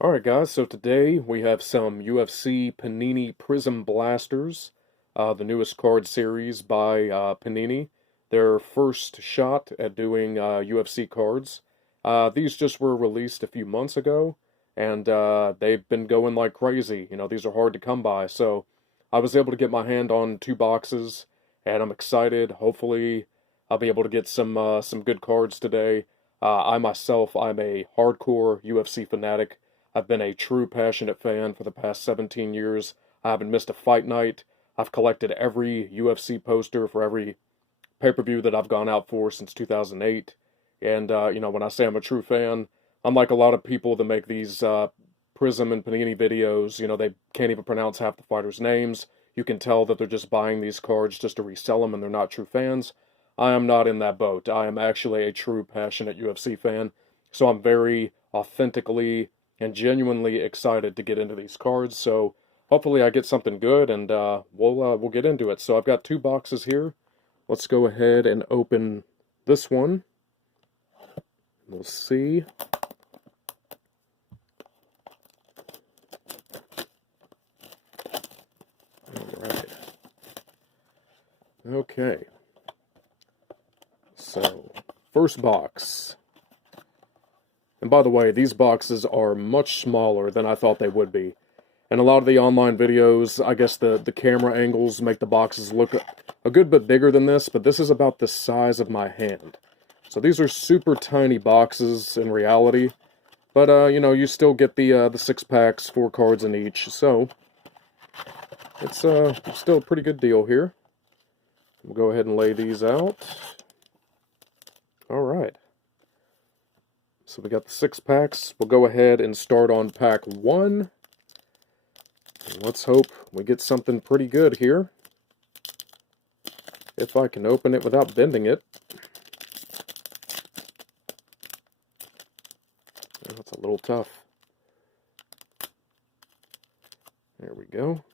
Alright guys, so today we have some UFC Panini Prizm Blasters, the newest card series by Panini. Their first shot at doing UFC cards. These just were released a few months ago, and they've been going like crazy. These are hard to come by, so I was able to get my hand on two boxes, and I'm excited. Hopefully I'll be able to get some good cards today. I myself, I'm a hardcore UFC fanatic. I've been a true passionate fan for the past 17 years. I haven't missed a fight night. I've collected every UFC poster for every pay-per-view that I've gone out for since 2008. And, when I say I'm a true fan, unlike a lot of people that make these Prism and Panini videos, they can't even pronounce half the fighters' names. You can tell that they're just buying these cards just to resell them and they're not true fans. I am not in that boat. I am actually a true passionate UFC fan. So I'm very authentically and genuinely excited to get into these cards. So hopefully I get something good, and we'll get into it. So I've got two boxes here. Let's go ahead and open this one. We'll see. All right. Okay. So, first box. And by the way, these boxes are much smaller than I thought they would be. And a lot of the online videos, I guess the camera angles make the boxes look a good bit bigger than this, but this is about the size of my hand. So these are super tiny boxes in reality. But, you still get the 6 packs, 4 cards in each. So, it's still a pretty good deal here. We'll go ahead and lay these out. All right. So we got the 6 packs. We'll go ahead and start on pack 1. And let's hope we get something pretty good here. If I can open it without bending it. That's a little tough. There we go.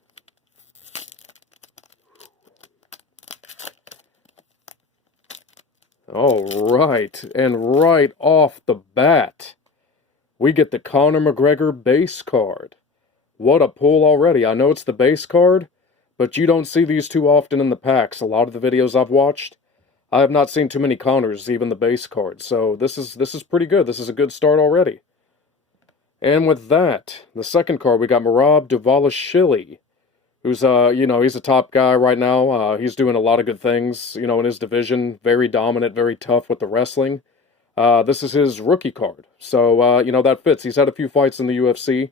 All right, and right off the bat, we get the Conor McGregor base card. What a pull already. I know it's the base card, but you don't see these too often in the packs. A lot of the videos I've watched, I have not seen too many Conors, even the base card. So this is pretty good. This is a good start already. And with that, the second card, we got Merab Dvalishvili, who's, he's a top guy right now. He's doing a lot of good things, in his division. Very dominant, very tough with the wrestling. This is his rookie card. So, that fits. He's had a few fights in the UFC,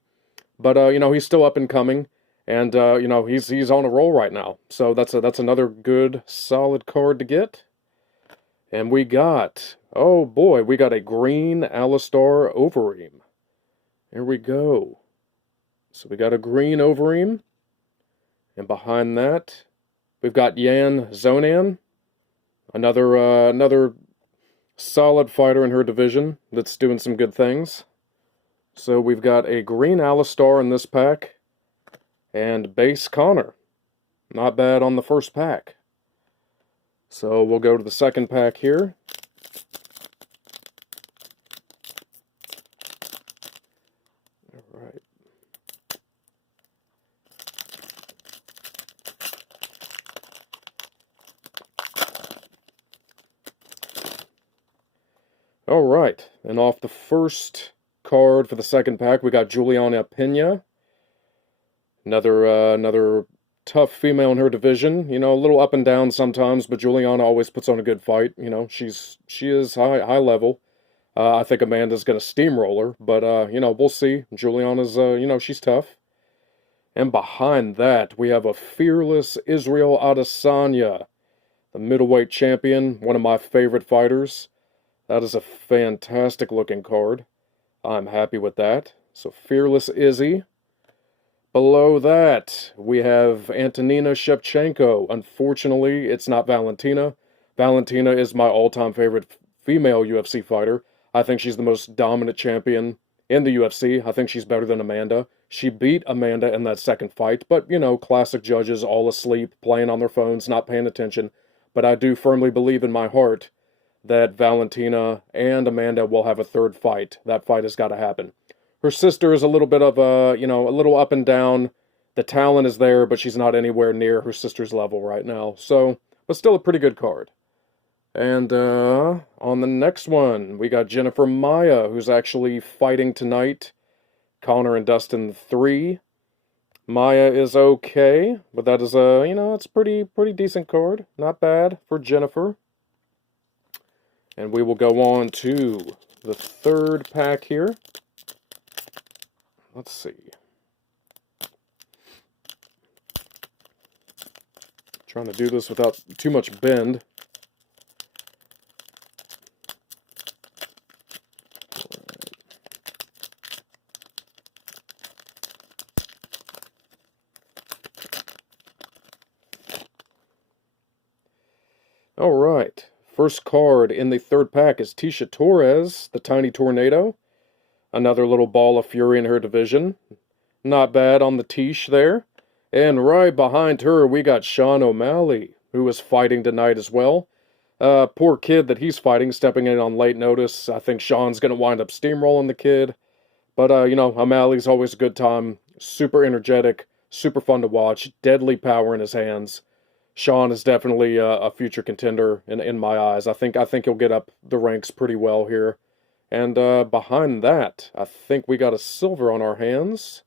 but, he's still up and coming. And, he's on a roll right now. So that's another good, solid card to get. And we got, oh boy, we got a green Alistar Overeem. Here we go. So we got a green Overeem. And behind that, we've got Yan Zonan, another solid fighter in her division that's doing some good things. So we've got a green Alistar in this pack, and base Conor. Not bad on the first pack. So we'll go to the second pack here. All right. All right, and off the first card for the second pack, we got Juliana Pena. Another tough female in her division. A little up and down sometimes, but Juliana always puts on a good fight. She is high level. I think Amanda's gonna steamroll her, but we'll see. Juliana's she's tough. And behind that, we have a fearless Israel Adesanya, the middleweight champion, one of my favorite fighters. That is a fantastic looking card. I'm happy with that. So Fearless Izzy. Below that, we have Antonina Shevchenko. Unfortunately, it's not Valentina. Valentina is my all-time favorite female UFC fighter. I think she's the most dominant champion in the UFC. I think she's better than Amanda. She beat Amanda in that second fight, but, classic judges all asleep, playing on their phones, not paying attention. But I do firmly believe in my heart that Valentina and Amanda will have a third fight. That fight has got to happen. Her sister is a little bit of a, a little up and down. The talent is there, but she's not anywhere near her sister's level right now. So, but still a pretty good card. And on the next one, we got Jennifer Maya, who's actually fighting tonight. Connor and Dustin 3. Maya is okay, but that is a, it's pretty decent card. Not bad for Jennifer. And we will go on to the third pack here. Let's see. Trying to do this without too much bend. All right. First card in the third pack is Tisha Torres, the Tiny Tornado. Another little ball of fury in her division. Not bad on the Tish there. And right behind her, we got Sean O'Malley, who is fighting tonight as well. Poor kid that he's fighting, stepping in on late notice. I think Sean's going to wind up steamrolling the kid. But, O'Malley's always a good time. Super energetic, super fun to watch. Deadly power in his hands. Sean is definitely a future contender in my eyes. I think he'll get up the ranks pretty well here. And behind that, I think we got a silver on our hands.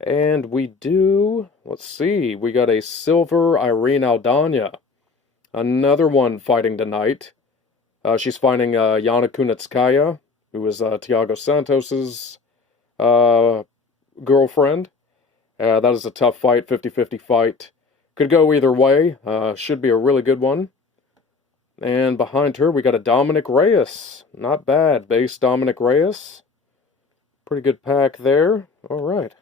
And we do, let's see, we got a silver Irene Aldana. Another one fighting tonight. She's fighting Yana Kunitskaya, who is Thiago Santos's girlfriend. That is a tough fight, 50-50 fight. Could go either way. Should be a really good one. And behind her, we got a Dominic Reyes. Not bad. Base Dominic Reyes. Pretty good pack there. All right.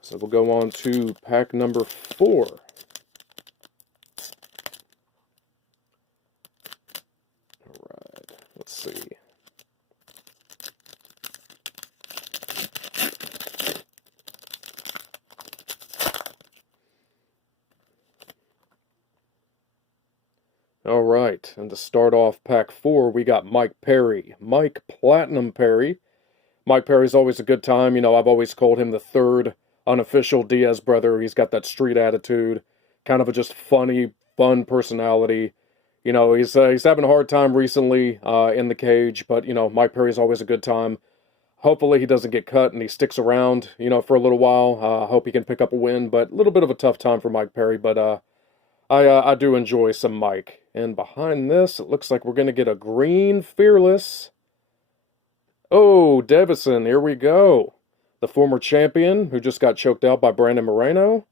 So we'll go on to pack number 4. All right. Let's see. All right, and to start off pack 4, we got Mike Perry. Mike Platinum Perry. Mike Perry's always a good time. I've always called him the third unofficial Diaz brother. He's got that street attitude, kind of a just funny, fun personality. He's having a hard time recently in the cage, but, Mike Perry's always a good time. Hopefully he doesn't get cut and he sticks around, for a little while. I hope he can pick up a win, but a little bit of a tough time for Mike Perry, but I do enjoy some Mike. And behind this, it looks like we're going to get a green Fearless. Oh, Davison, here we go. The former champion who just got choked out by Brandon Moreno.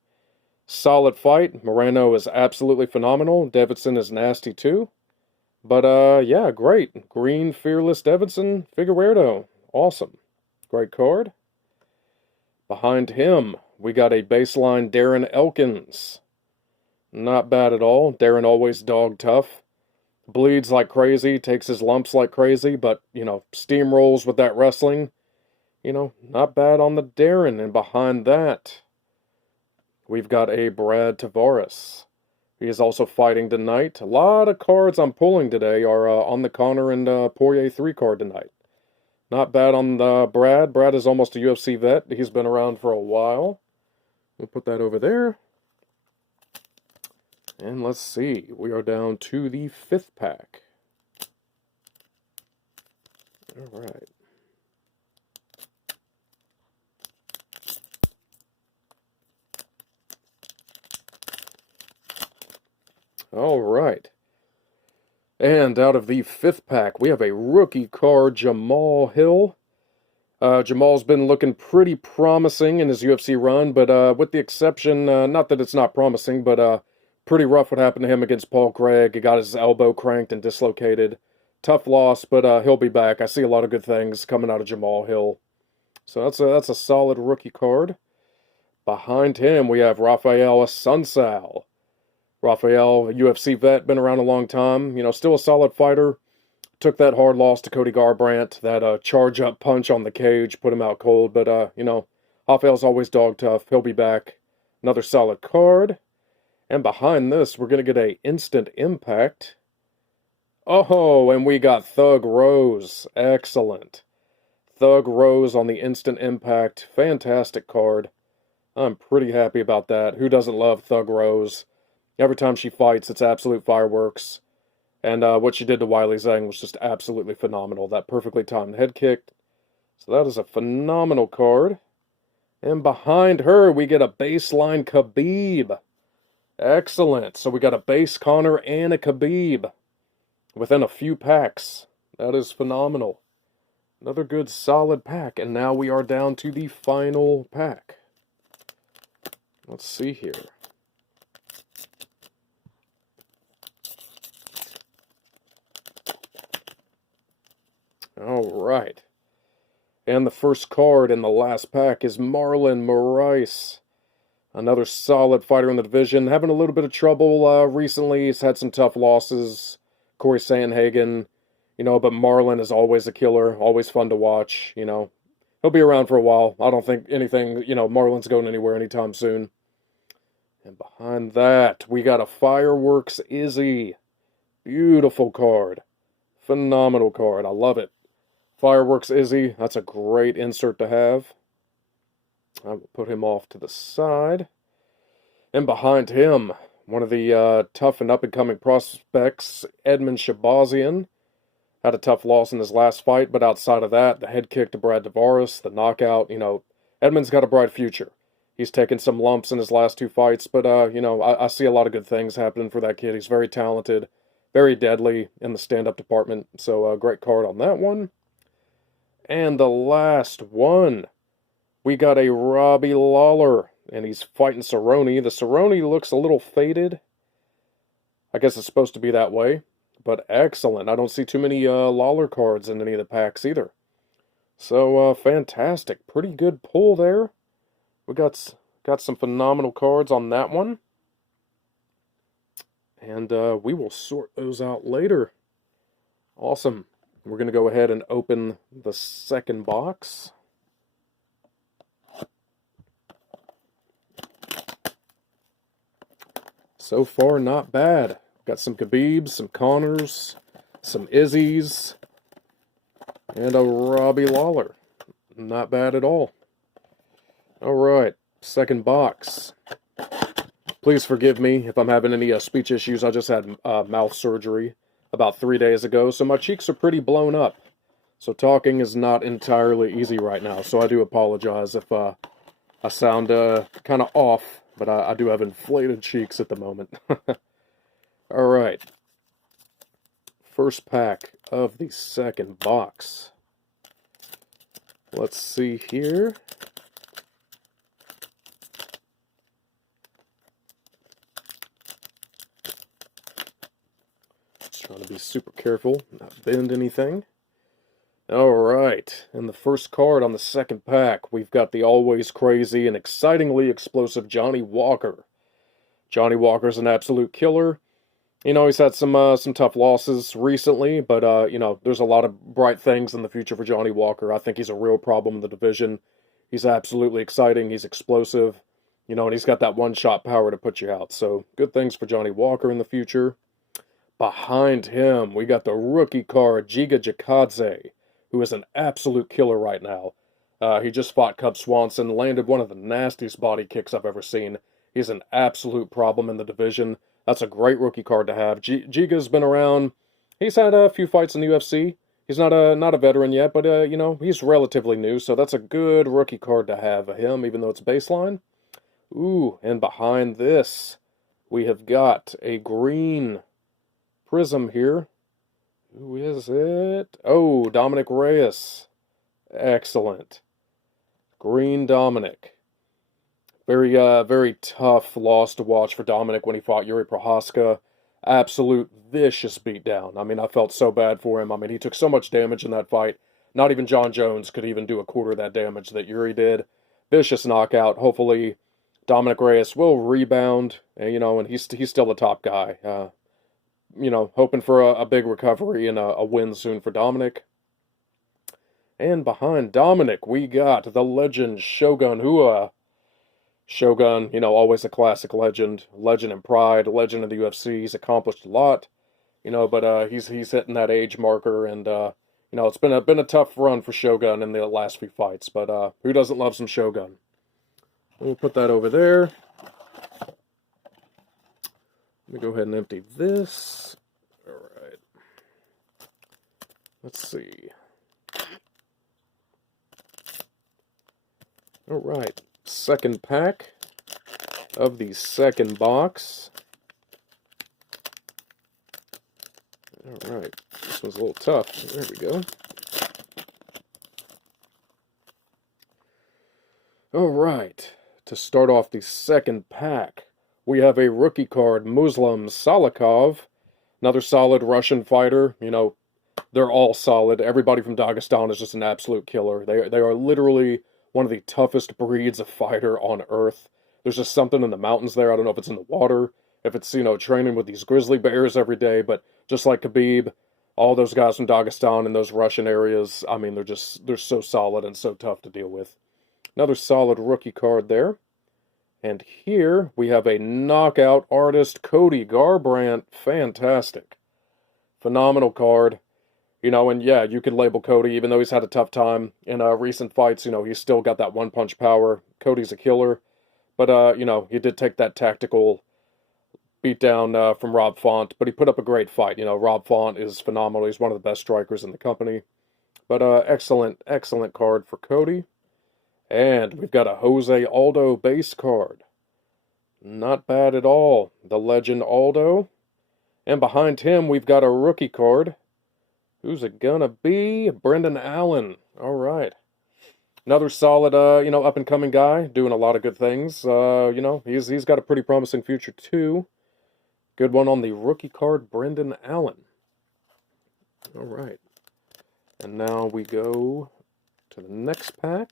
Solid fight. Moreno is absolutely phenomenal. Davidson is nasty too. But, yeah, great. Green Fearless Davidson Figueiredo. Awesome. Great card. Behind him, we got a baseline Darren Elkins. Not bad at all. Darren always dog tough. Bleeds like crazy, takes his lumps like crazy, but, steamrolls with that wrestling. Not bad on the Darren. And behind that, we've got a Brad Tavares. He is also fighting tonight. A lot of cards I'm pulling today are on the Connor and Poirier 3 card tonight. Not bad on the Brad. Brad is almost a UFC vet. He's been around for a while. We'll put that over there. And let's see, we are down to the 5th pack. All right. All right. And out of the 5th pack, we have a rookie card, Jamal Hill. Jamal's been looking pretty promising in his UFC run, but with the exception, not that it's not promising, but pretty rough what happened to him against Paul Craig. He got his elbow cranked and dislocated. Tough loss, but he'll be back. I see a lot of good things coming out of Jamal Hill. So that's a solid rookie card. Behind him, we have Rafael Sunsal. Rafael, a UFC vet, been around a long time. Still a solid fighter. Took that hard loss to Cody Garbrandt. That charge-up punch on the cage put him out cold. But, Rafael's always dog tough. He'll be back. Another solid card. And behind this, we're going to get a Instant Impact. Oh, and we got Thug Rose. Excellent. Thug Rose on the Instant Impact. Fantastic card. I'm pretty happy about that. Who doesn't love Thug Rose? Every time she fights, it's absolute fireworks. And what she did to Wiley Zhang was just absolutely phenomenal. That perfectly timed head kick. So that is a phenomenal card. And behind her, we get a baseline Khabib. Excellent. So we got a base Conor and a Khabib within a few packs. That is phenomenal. Another good solid pack. And now we are down to the final pack. Let's see here. All right. And the first card in the last pack is Marlon Moraes. Another solid fighter in the division. Having a little bit of trouble recently. He's had some tough losses. Corey Sandhagen, but Marlon is always a killer. Always fun to watch, He'll be around for a while. I don't think anything, Marlon's going anywhere anytime soon. And behind that, we got a Fireworks Izzy. Beautiful card. Phenomenal card. I love it. Fireworks Izzy, that's a great insert to have. I will put him off to the side. And behind him, one of the tough and up-and-coming prospects, Edmund Shabazian. Had a tough loss in his last fight, but outside of that, the head kick to Brad Tavares, the knockout, Edmund's got a bright future. He's taken some lumps in his last two fights, but, I see a lot of good things happening for that kid. He's very talented, very deadly in the stand-up department, so great card on that one. And the last one, we got a Robbie Lawler, and he's fighting Cerrone. The Cerrone looks a little faded. I guess it's supposed to be that way, but excellent. I don't see too many Lawler cards in any of the packs either. So, fantastic. Pretty good pull there. We got some phenomenal cards on that one. And we will sort those out later. Awesome. We're going to go ahead and open the second box. So far, not bad. Got some Khabibs, some Conors, some Izzies, and a Robbie Lawler. Not bad at all. All right, second box. Please forgive me if I'm having any speech issues. I just had mouth surgery about 3 days ago, so my cheeks are pretty blown up. So talking is not entirely easy right now, so I do apologize if I sound kind of off, but I do have inflated cheeks at the moment. All right. First pack of the second box. Let's see here. Trying to be super careful, not bend anything. Alright, and the first card on the second pack, we've got the always crazy and excitingly explosive Johnny Walker. Johnny Walker's an absolute killer. He's had some tough losses recently, but, there's a lot of bright things in the future for Johnny Walker. I think he's a real problem in the division. He's absolutely exciting, he's explosive, and he's got that one-shot power to put you out. So, good things for Johnny Walker in the future. Behind him, we got the rookie card, Giga Chikadze, who is an absolute killer right now. He just fought Cub Swanson, landed one of the nastiest body kicks I've ever seen. He's an absolute problem in the division. That's a great rookie card to have. Giga's been around. He's had a few fights in the UFC. He's not a veteran yet, but, he's relatively new, so that's a good rookie card to have of him, even though it's baseline. Ooh, and behind this, we have got a green Prizm here. Who is it? Oh, Dominic Reyes. Excellent. Green Dominic. Very tough loss to watch for Dominic when he fought Yuri Prohaska. Absolute vicious beatdown. I mean, I felt so bad for him. I mean, he took so much damage in that fight. Not even John Jones could even do a quarter of that damage that Yuri did. Vicious knockout. Hopefully, Dominic Reyes will rebound. And he's still the top guy. Hoping for a big recovery and a win soon for Dominic. And behind Dominic, we got the legend Shogun Rua. Shogun, always a classic legend. Legend in Pride, legend in the UFC. He's accomplished a lot, but he's hitting that age marker, and, You know, it's been a tough run for Shogun in the last few fights, but who doesn't love some Shogun? We'll put that over there. Let me go ahead and empty this. All right. Let's see. All right. Second pack of the second box. All right. This one's a little tough. There we go. All right. To start off the second pack, we have a rookie card, Muslim Salikov. Another solid Russian fighter. You know, they're all solid. Everybody from Dagestan is just an absolute killer. They are literally one of the toughest breeds of fighter on earth. There's just something in the mountains there. I don't know if it's in the water, if it's, you know, training with these grizzly bears every day, but just like Khabib, all those guys from Dagestan and those Russian areas, I mean, they're so solid and so tough to deal with. Another solid rookie card there. And here we have a knockout artist, Cody Garbrandt. Fantastic. Phenomenal card. You know, and yeah, you could label Cody, even though he's had a tough time in recent fights, you know, he's still got that one-punch power. Cody's a killer. But, you know, he did take that tactical beatdown from Rob Font, but he put up a great fight. You know, Rob Font is phenomenal. He's one of the best strikers in the company. But excellent, excellent card for Cody. And we've got a Jose Aldo base card. Not bad at all. The legend Aldo. And behind him, we've got a rookie card. Who's it gonna be? Brendan Allen. All right. Another solid, you know, up-and-coming guy, doing a lot of good things. You know, he's got a pretty promising future, too. Good one on the rookie card, Brendan Allen. All right. And now we go to the next pack.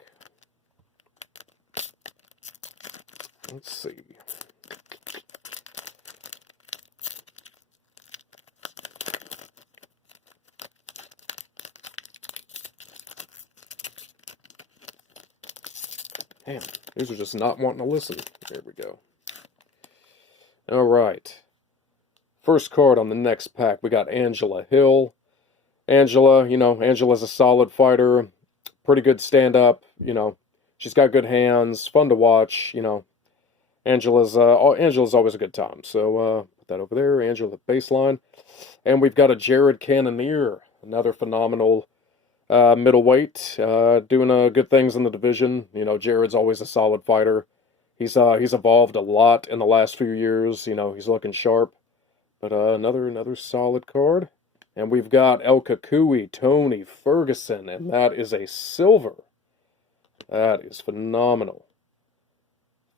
Let's see. Man, these are just not wanting to listen. There we go. All right. First card on the next pack, we got Angela Hill. Angela, you know, Angela's a solid fighter. Pretty good stand-up, you know. She's got good hands, fun to watch, you know. Angela's always a good time. So put that over there, Angela baseline. And we've got a Jared Cannonier, another phenomenal middleweight, doing good things in the division. You know, Jared's always a solid fighter. He's evolved a lot in the last few years. You know, he's looking sharp. But another solid card. And we've got El Kakui, Tony Ferguson, and that is a silver. That is phenomenal.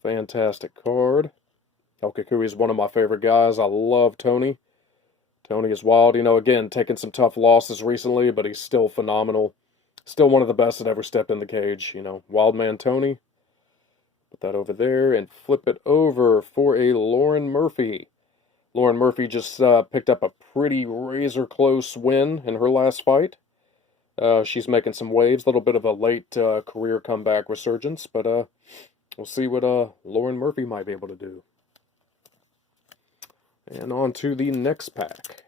Fantastic card. El Kakui is one of my favorite guys. I love Tony. Tony is wild. You know, again, taking some tough losses recently, but he's still phenomenal. Still one of the best that ever stepped in the cage. You know, Wild Man Tony. Put that over there and flip it over for a Lauren Murphy. Lauren Murphy just picked up a pretty razor-close win in her last fight. She's making some waves. A little bit of a late career comeback resurgence, but we'll see what Lauren Murphy might be able to do. And on to the next pack.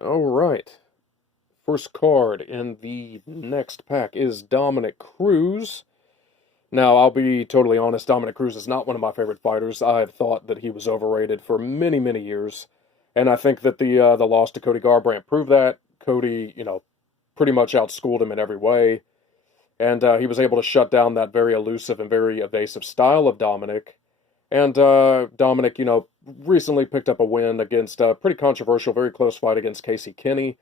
All right. First card in the next pack is Dominic Cruz. Now, I'll be totally honest, Dominic Cruz is not one of my favorite fighters. I've thought that he was overrated for many, many years. And I think that the loss to Cody Garbrandt proved that. Cody, you know, pretty much outschooled him in every way. And he was able to shut down that very elusive and very evasive style of Dominic. And Dominic, you know, recently picked up a win against a pretty controversial, very close fight against Casey Kinney.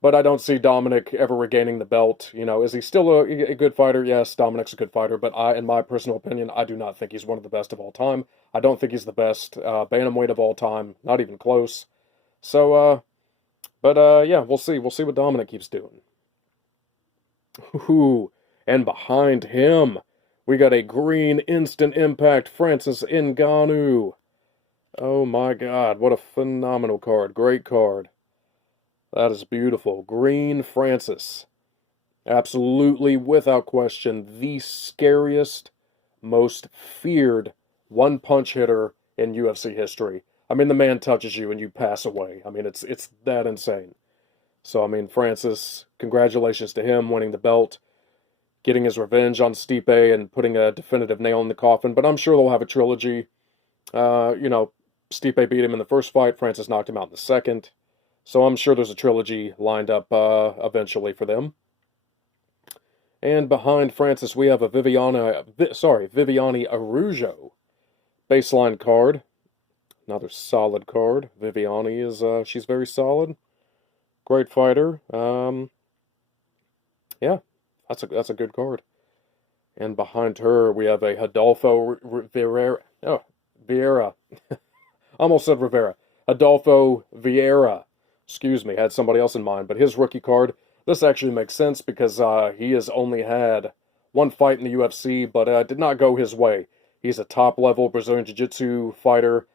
But I don't see Dominic ever regaining the belt. You know, is he still a good fighter? Yes, Dominic's a good fighter, but in my personal opinion, I do not think he's one of the best of all time. I don't think he's the best bantamweight of all time, not even close. So, yeah, we'll see. We'll see what Dominic keeps doing. Ooh, and behind him, we got a green instant impact Francis Ngannou. Oh my God, what a phenomenal card. Great card. That is beautiful. Green Francis. Absolutely, without question, the scariest, most feared one-punch hitter in UFC history. I mean, the man touches you and you pass away. I mean, it's that insane. So, I mean, Francis, congratulations to him winning the belt, getting his revenge on Stipe, and putting a definitive nail in the coffin. But I'm sure they'll have a trilogy. You know, Stipe beat him in the first fight. Francis knocked him out in the second. So I'm sure there's a trilogy lined up eventually for them. And behind Francis, we have a Viviani Araujo baseline card. Another solid card. Viviani is she's very solid. Great fighter. Yeah, that's a good card. And behind her, we have a Adolfo Vieira. Oh, Vieira. Almost said Rivera. Adolfo Vieira. Excuse me, had somebody else in mind. But his rookie card, this actually makes sense because he has only had one fight in the UFC, but did not go his way. He's a top-level Brazilian Jiu-Jitsu fighter,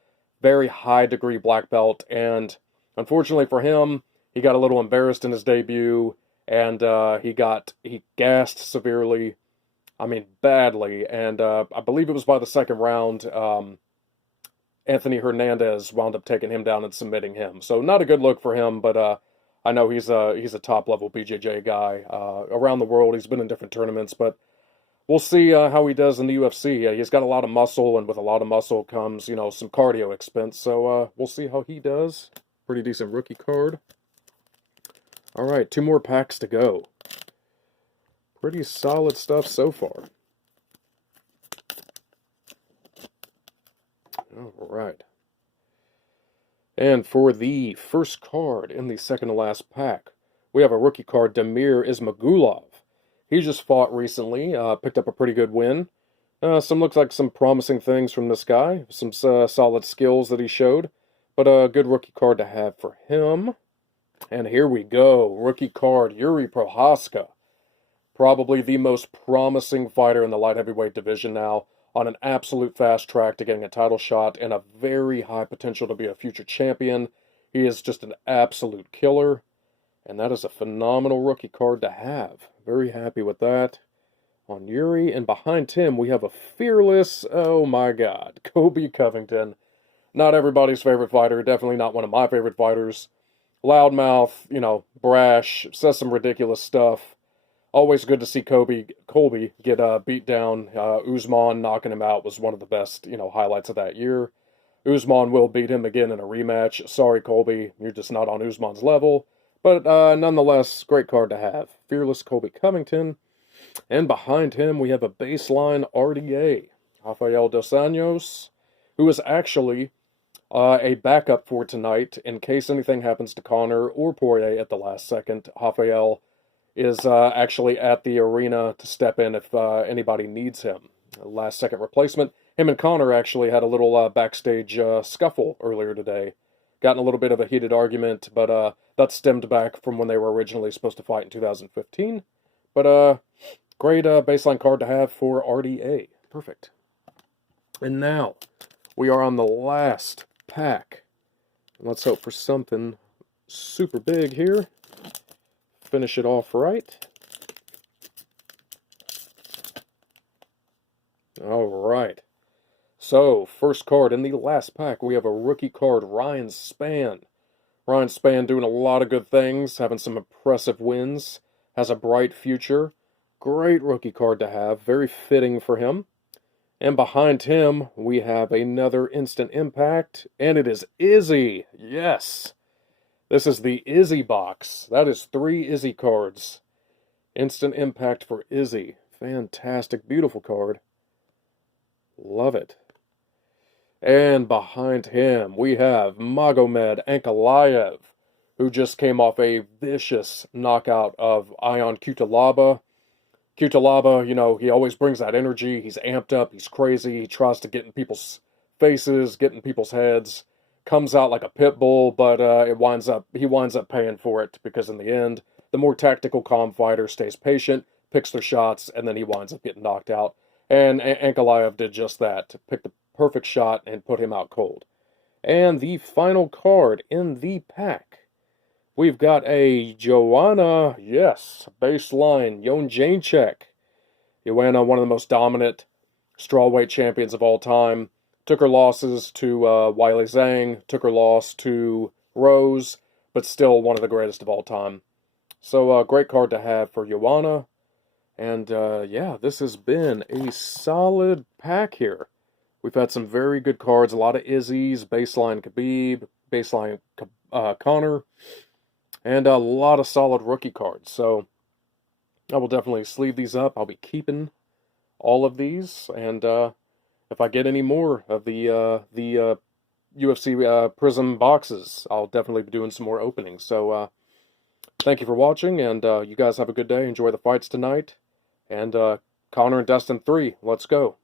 very high-degree black belt, and unfortunately for him, he got a little embarrassed in his debut, and he gassed severely, I mean, badly, and I believe it was by the second round, Anthony Hernandez wound up taking him down and submitting him. So not a good look for him, but I know he's a top-level BJJ guy around the world. He's been in different tournaments, but we'll see how he does in the UFC. He's got a lot of muscle, and with a lot of muscle comes, you know, some cardio expense. So we'll see how he does. Pretty decent rookie card. All right, 2 more packs to go. Pretty solid stuff so far. All right. And for the first card in the second to last pack, we have a rookie card, Damir Ismagulov. He just fought recently, picked up a pretty good win. Looks like some promising things from this guy, some solid skills that he showed, but a good rookie card to have for him. And here we go, rookie card, Yuri Prohaska. Probably the most promising fighter in the light heavyweight division now, on an absolute fast track to getting a title shot and a very high potential to be a future champion. He is just an absolute killer, and that is a phenomenal rookie card to have. Very happy with that on Yuri. And behind him, we have a fearless, oh my God, Colby Covington. Not everybody's favorite fighter, definitely not one of my favorite fighters. Loudmouth, you know, brash, says some ridiculous stuff. Always good to see Colby get beat down. Usman knocking him out was one of the best, you know, highlights of that year. Usman will beat him again in a rematch. Sorry, Colby, you're just not on Usman's level. But nonetheless, great card to have. Fearless Colby Covington. And behind him, we have a baseline RDA. Rafael Dos Anjos, who is actually a backup for tonight in case anything happens to Conor or Poirier at the last second. Rafael is actually at the arena to step in if anybody needs him. Last second replacement. Him and Conor actually had a little backstage scuffle earlier today. Got in a little bit of a heated argument, but that stemmed back from when they were originally supposed to fight in 2015. But great baseline card to have for RDA. Perfect. And now, we are on the last pack. Let's hope for something super big here. Finish it off right. All right. So, first card in the last pack, we have a rookie card, Ryan Spann. Ryan Spann doing a lot of good things, having some impressive wins, has a bright future. Great rookie card to have, very fitting for him. And behind him, we have another Instant Impact, and it is Izzy. Yes. This is the Izzy box. That is 3 Izzy cards. Instant Impact for Izzy. Fantastic, beautiful card. Love it. And behind him, we have Magomed Ankalaev, who just came off a vicious knockout of Ion Cutelaba. Cutelaba, you know, he always brings that energy. He's amped up. He's crazy. He tries to get in people's faces, get in people's heads. Comes out like a pit bull, but he winds up paying for it because in the end, the more tactical, calm fighter stays patient, picks their shots, and then he winds up getting knocked out. And Ankalaev did just that, to pick the perfect shot and put him out cold. And the final card in the pack, we've got a Joanna, yes, baseline, Jędrzejczyk. Joanna, one of the most dominant strawweight champions of all time. Took her losses to Wiley Zhang, took her loss to Rose, but still one of the greatest of all time. So, great card to have for Joanna. And yeah, this has been a solid pack here. We've had some very good cards, a lot of Izzy's, baseline Khabib, baseline Connor, and a lot of solid rookie cards. So I will definitely sleeve these up. I'll be keeping all of these, and if I get any more of the UFC Prizm boxes, I'll definitely be doing some more openings. So thank you for watching, and you guys have a good day. Enjoy the fights tonight, and Connor and Dustin 3, let's go.